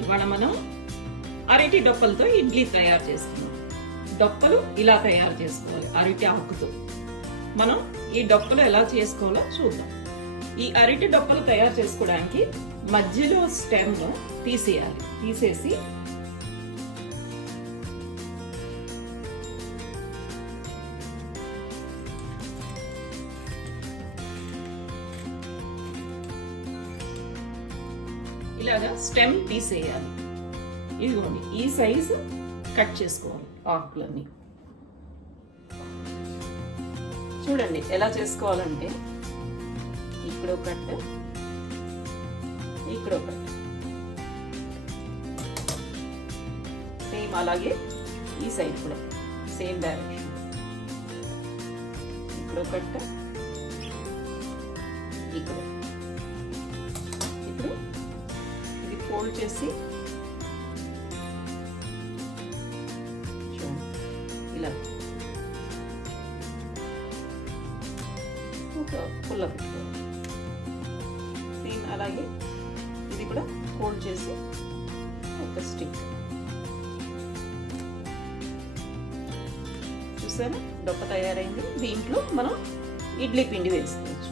ఇవాళ మనం అరటి డొప్పలతో ఇడ్లీ తయారు చేస్తున్నాం. డొప్పలు ఇలా తయారు చేసుకోవాలి అరటి ఆకుతో. మనం ఈ డొప్పలు ఎలా చేసుకోవాలో చూద్దాం. ఈ అరటి డొప్పలు తయారు చేసుకోవడానికి మధ్యలో స్టెమ్ తీసేయాలి. తీసేసి ఇలాగా స్టెమ్ తీసేయాలి ఇదిగోండి ఈ సైజు కట్ చేసుకోవాలి ఆకులన్నీ. చూడండి ఎలా చేసుకోవాలంటే ఇక్కడ ఒక కట్ ఇక్కడ ఒక కట్ సేమ్ అలాగే ఈ సైడ్ కూడా సేమ్ డైరెక్షన్ ఇక్కడ కట్ ఇక్కడ. ఫోల్డ్ చేసి ఇలా. ఒక పుల్ల పెట్టుకోవాలి సేమ్ అలాగే ఇది కూడా ఫోల్డ్ చేసి ఒక స్టిక్. చూసారా? డొక్క తయారైంది. దీంట్లో మనం ఇడ్లీ పిండి వేసుకోవచ్చు.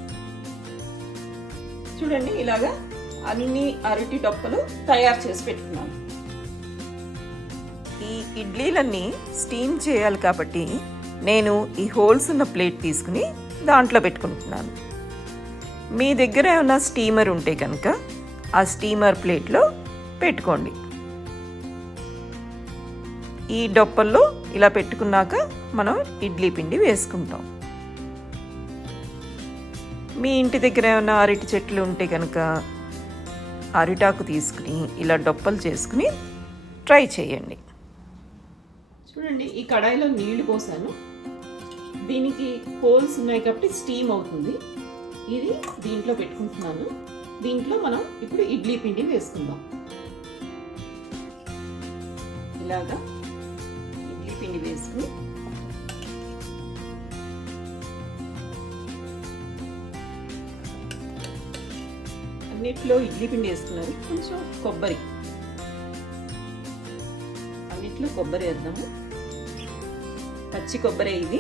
చూడండి ఇలాగా అన్ని అరటి డొప్పలు తయారు చేసి పెట్టుకున్నాను. ఈ ఇడ్లీలన్నీ స్టీమ్ చేయాలి కాబట్టి నేను ఈ హోల్స్ ఉన్న ప్లేట్ తీసుకుని దాంట్లో పెట్టుకుంటున్నాను. మీ దగ్గర ఏమైనా స్టీమర్ ఉంటే కనుక ఆ స్టీమర్ ప్లేట్లో పెట్టుకోండి. ఈ డొప్పల్లో ఇలా పెట్టుకున్నాక మనం ఇడ్లీ పిండి వేసుకుంటాం. మీ ఇంటి దగ్గర ఏమైనా అరటి చెట్లు ఉంటే కనుక అరిటాకు తీసుకుని ఇలా డొప్పలు చేసుకుని ట్రై చేయండి. చూడండి ఈ కడాయిలో నీళ్ళు పోసాను. దీనికి హోల్స్ ఉన్నాయి కాబట్టి స్టీమ్ అవుతుంది. ఇది దీంట్లో పెట్టుకుంటున్నాను. దీంట్లో మనం ఇప్పుడు ఇడ్లీ పిండి వేసుకుందాం. ఇలాగా ఇడ్లీ పిండి వేసుకుని అన్నిట్లో ఇడ్లీ పిండి వేసుకున్నారు కొంచెం కొబ్బరి. అన్నిట్లో కొబ్బరి వేద్దాము. పచ్చి కొబ్బరి ఇది.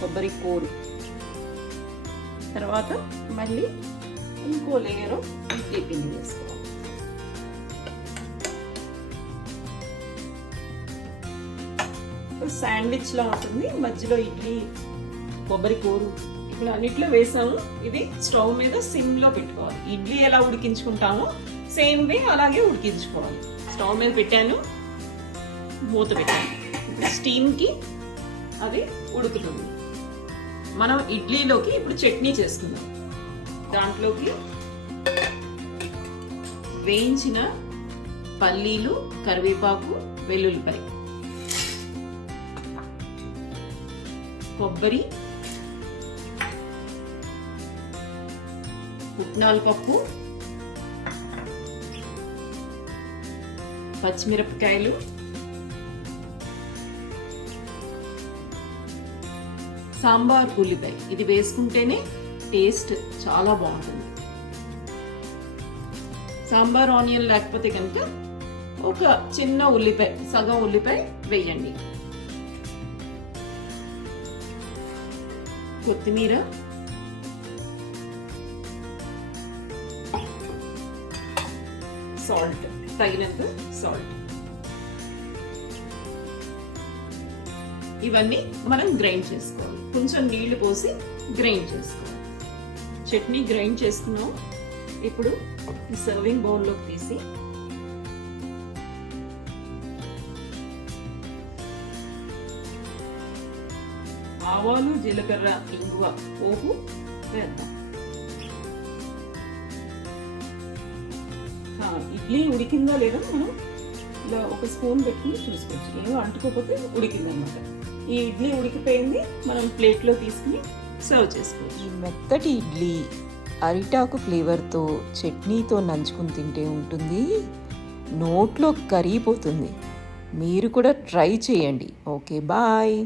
కొబ్బరి కూరు. తర్వాత మళ్ళీ ఇంకో లేయరు ఇడ్లీ పిండి వేసుకోవాలి శాండ్విచ్లో ఉంటుంది. మధ్యలో ఇడ్లీ కొబ్బరి కూరు ఇప్పుడు అన్నిట్లో వేసాము. ఇది స్టవ్ మీద సిమ్లో పెట్టుకోవాలి. ఇడ్లీ ఎలా ఉడికించుకుంటామో సేమ్ వే అలాగే ఉడికించుకోవాలి. స్టవ్ మీద పెట్టాను. మూత పెట్టాను. స్టీమ్కి అది ఉడుకుతుంది. మనం ఇడ్లీలోకి ఇప్పుడు చట్నీ చేసుకుందాం దాంట్లోకి వేయించిన పల్లీలు కరివేపాకు వెల్లుల్లిపాయ కొబ్బరి పుట్నాల పప్పు పచ్చిమిరపకాయలు సాంబార్ ఉల్లిపాయ. ఇది వేసుకుంటేనే టేస్ట్ చాలా బాగుంటుంది. సాంబార్ ఆనియన్ లేకపోతే కనుక ఒక చిన్న ఉల్లిపాయ సగం ఉల్లిపాయ వేయండి. కొత్తిమీర సాల్ట్ తగినంత సాల్ట్ ఇవన్నీ మనం గ్రైండ్ చేసుకోవాలి. కొంచెం నీళ్ళు పోసి గ్రైండ్ చేసుకోవాలి. చట్నీ గ్రైండ్ చేసుకున్నాం ఇప్పుడు సర్వింగ్ బౌల్లోకి తీసి ఆవాలు జీలకర్ర ఇంగువ పోపు వేద్దాం. ఇడ్లీ ఉడికిందా లేదా మనం ఇలా ఒక స్పూన్ పెట్టుకుని చూసుకోవచ్చు. ఏమో అంటుకోకపోతే ఉడికిందన్నమాట ఈ ఇడ్లీ ఉడికిపోయింది మనం ప్లేట్లో తీసుకుని సర్వ్ చేసుకోవచ్చు. ఈ మెత్తటి ఇడ్లీ అరిటాకు ఫ్లేవర్తో చట్నీతో నంచుకుని తింటే ఉంటుంది. నోట్లో కరిగిపోతుంది. మీరు కూడా ట్రై చేయండి. Okay bye.